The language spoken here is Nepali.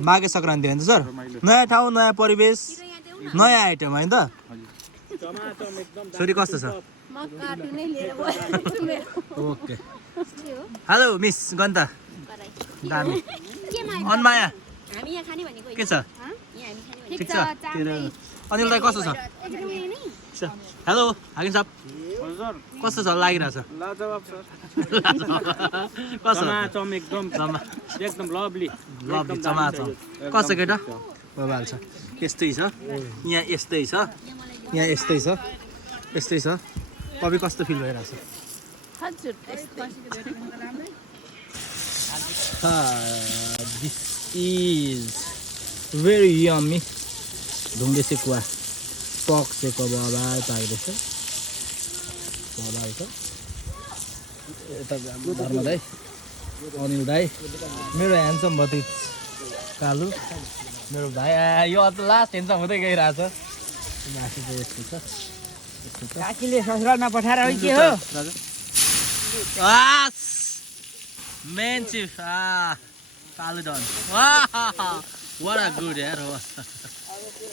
माघे सङ्क्रान्ति होइन सर नयाँ ठाउँ नयाँ परिवेश नयाँ आइटम होइन त छोरी कस्तो छ ओके हेलो मिस गन्ता दामी अनमाया के छ ठिक छ अनिल दाई कस्तो छ हेलो हाकिम साहब कस्तो छ लागिरहेछ एकदम लभली चमाचम कस्तो केटा मोबाइल छ यस्तै छ यहाँ यस्तै छ यहाँ यस्तै छ यस्तै छ तपाईँ कस्तो फिल भइरहेछ दिस इज भेरी यम्मी ढुङ्गे सेकुवा पक सेको बबाल पाइरहेछ बबाल छ यता धर्म दाई अनिल दाई मेरो ह्यान्डसम भतिज कालु मेरो भाइ यो त लास्ट ह्यान्डसम हुँदै गइरहेछ मासु चाहिँ यस्तो छ काकीले ससुरालमा पठाएर के हो मेन चिफ कालु डन वाट अ गुड यार